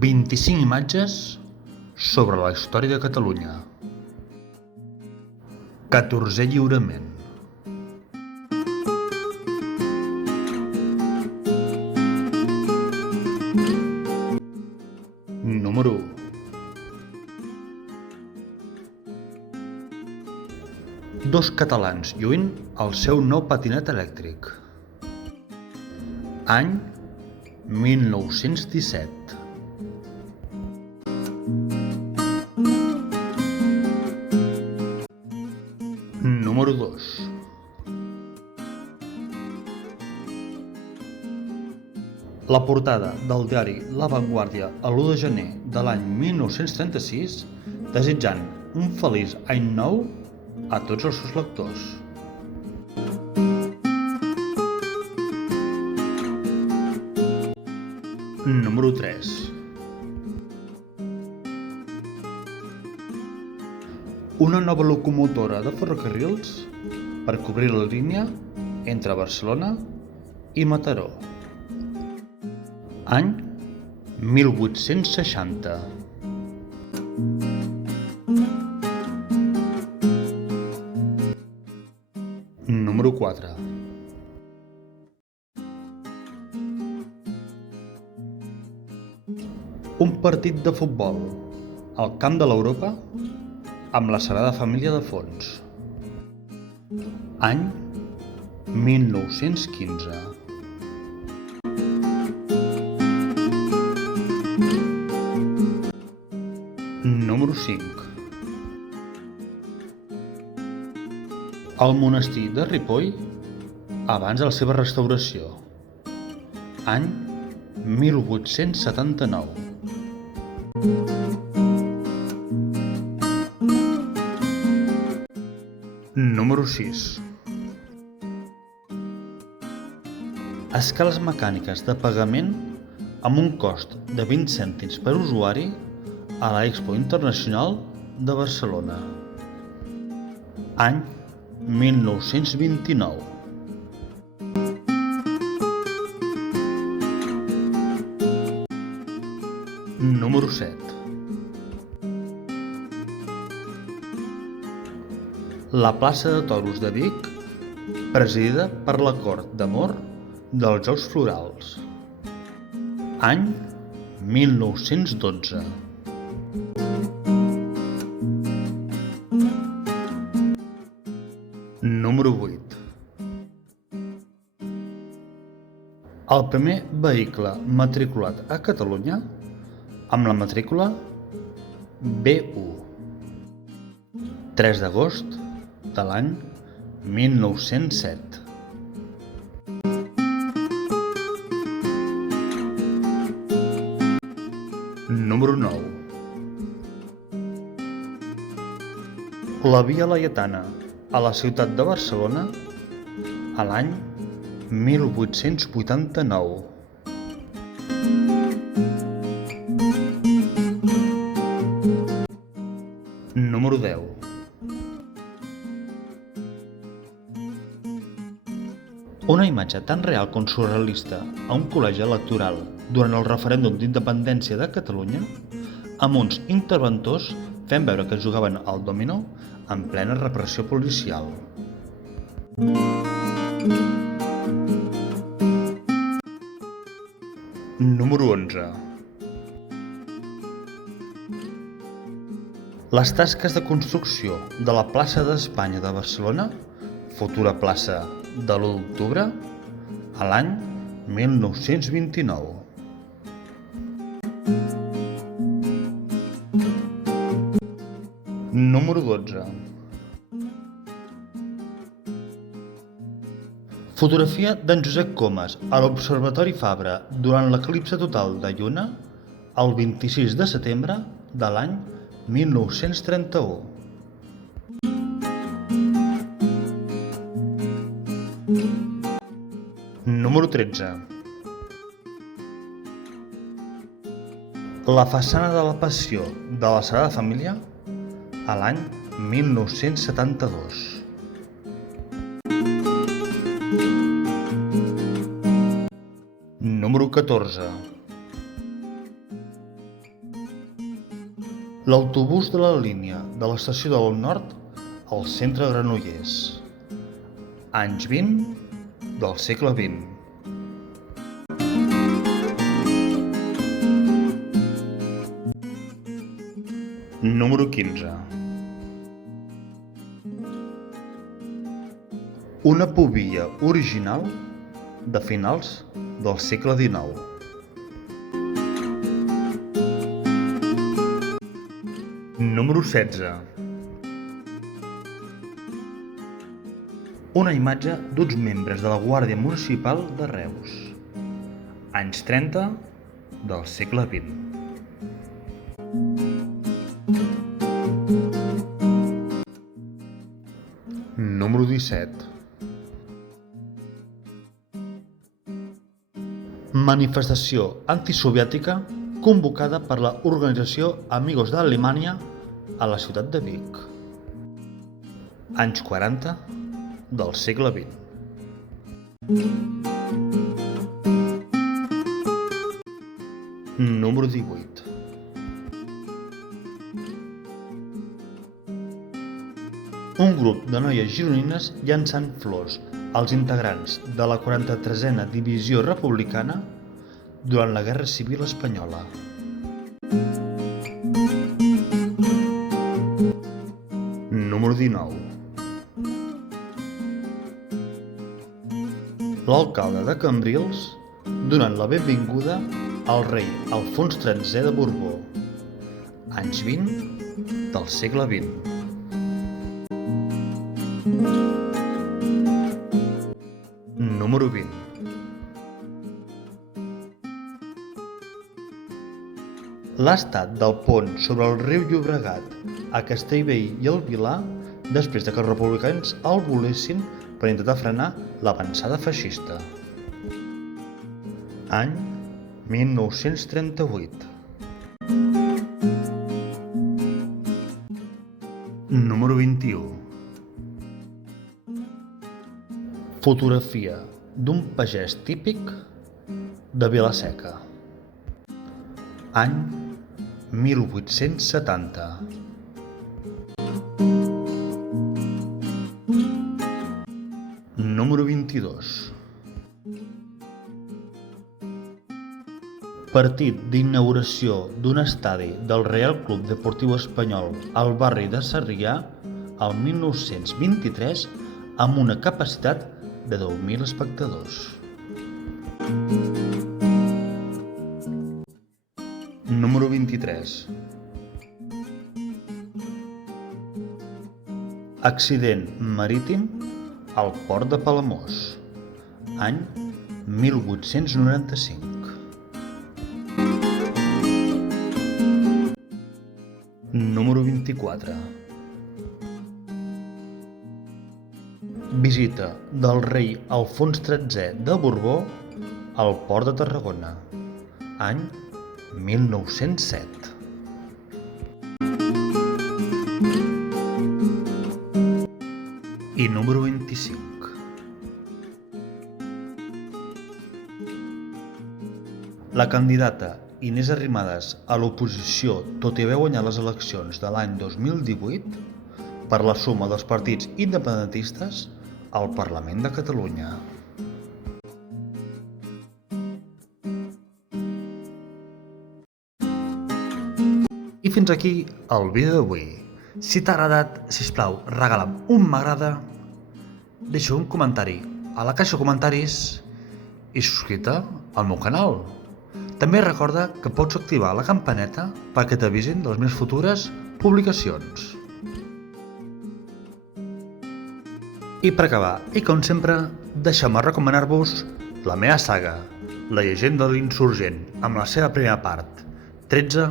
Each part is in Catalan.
25 imatges sobre la història de Catalunya. 14è lliurament. Número 1. Dos catalans lluint el seu nou patinet elèctric. Any 1917. Número 2. La portada del diari La Vanguardia a l'1 de gener de l'any 1936 desitjant un feliç any nou a tots els seus lectors. Número 3. Una nova locomotora de ferrocarrils per cobrir la línia entre Barcelona i Mataró. Any 1860. Número 4. Un partit de futbol al camp de l'Europa amb la Sagrada Família de fons. Any 1915. Número 5. El monestir de Ripoll abans de la seva restauració. Any 1879. Número 6. Escales mecàniques de pagament amb un cost de 20 cèntims per usuari a l'Expo Internacional de Barcelona. Any 1929. Número 7. La plaça de toros de Vic, presidida per la Cort d'Amor dels Jocs Florals. Any 1912. Número 8. El primer vehicle matriculat a Catalunya amb la matrícula B1. 3 d'agost de l'any 1907. Número 9. La Via Laietana a la ciutat de Barcelona a l'any 1889. Número 10. Una imatge tan real com surrealista a un col·legi electoral durant el referèndum d'independència de Catalunya, amb uns interventors fent veure que jugaven al dòmino en plena repressió policial. Número 11. Les tasques de construcció de la plaça d'Espanya de Barcelona, futura plaça de l'1 d'octubre, a l'any 1929. Número 12. Fotografia d'en Josep Comas a l'Observatori Fabra durant l'eclipsi total de lluna el 26 de setembre de l'any 1931. Número 13. La façana de la Passió de la Sagrada Família a l'any 1972. Número 14. L'autobús de la línia de l'Estació del Nord al centre de Granollers. Anys 20 del segle XX. Número 15. Una pubilla original de finals del segle XIX. Número 16. Una imatge d'uns membres de la Guàrdia Municipal de Reus. Anys 30 del segle XX. Número 17. Manifestació antisoviètica convocada per la organització Amigos de Alemanya a la ciutat de Vic. Anys 40 del segle XX. Número 18. Un grup de noies gironines llançant flors als integrants de la 43a Divisió Republicana durant la Guerra Civil Espanyola. Número 19. L'alcalde de Cambrils donant la benvinguda al rei Alfons XIII de Borbó. Anys 20 del segle XX. Número 20. L'estat del pont sobre el riu Llobregat a Castellvell i el Vilar després de que els republicans el volessin per intentar frenar l'avançada feixista. Any 1938. Número 21. Fotografia d'un pagès típic de Vila-seca. Any 1870. Número 22. Partit d'inauguració d'un estadi del Reial Club Deportiu Espanyol al barri de Sarrià el 1923 amb una capacitat de 10.000 espectadors. Número 23. Accident marítim al port de Palamós. Any 1895. Número 24. Visita del rei Alfons XIII de Borbó al port de Tarragona. Any 1907. I número 25. La candidata Inés Arrimadas a l'oposició, tot i haver guanyat les eleccions de l'any 2018, per la suma dels partits independentistes al Parlament de Catalunya. I fins aquí el vídeo d'avui. Si t'ha agradat, sisplau, regala'm un m'agrada, deixa un comentari a la caixa de comentaris i subscriu-te al meu canal. També recorda que pots activar la campaneta perquè t'avisin de les meves futures publicacions. I per acabar, i com sempre, deixeu-me recomanar-vos la meva saga, La llegenda de l'insurgent, amb la seva primera part, 13,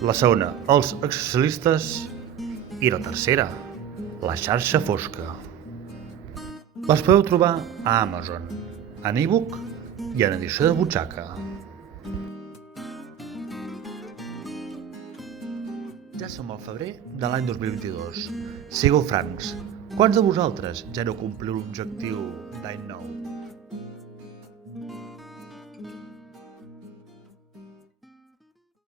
la segona, Els exsocialistes, i la tercera, La xarxa fosca. Les podeu trobar a Amazon, en e-book i en edició de butxaca. Ja som al febrer de l'any 2022. Sigueu francs, quants de vosaltres ja no compliu l'objectiu d'any nou?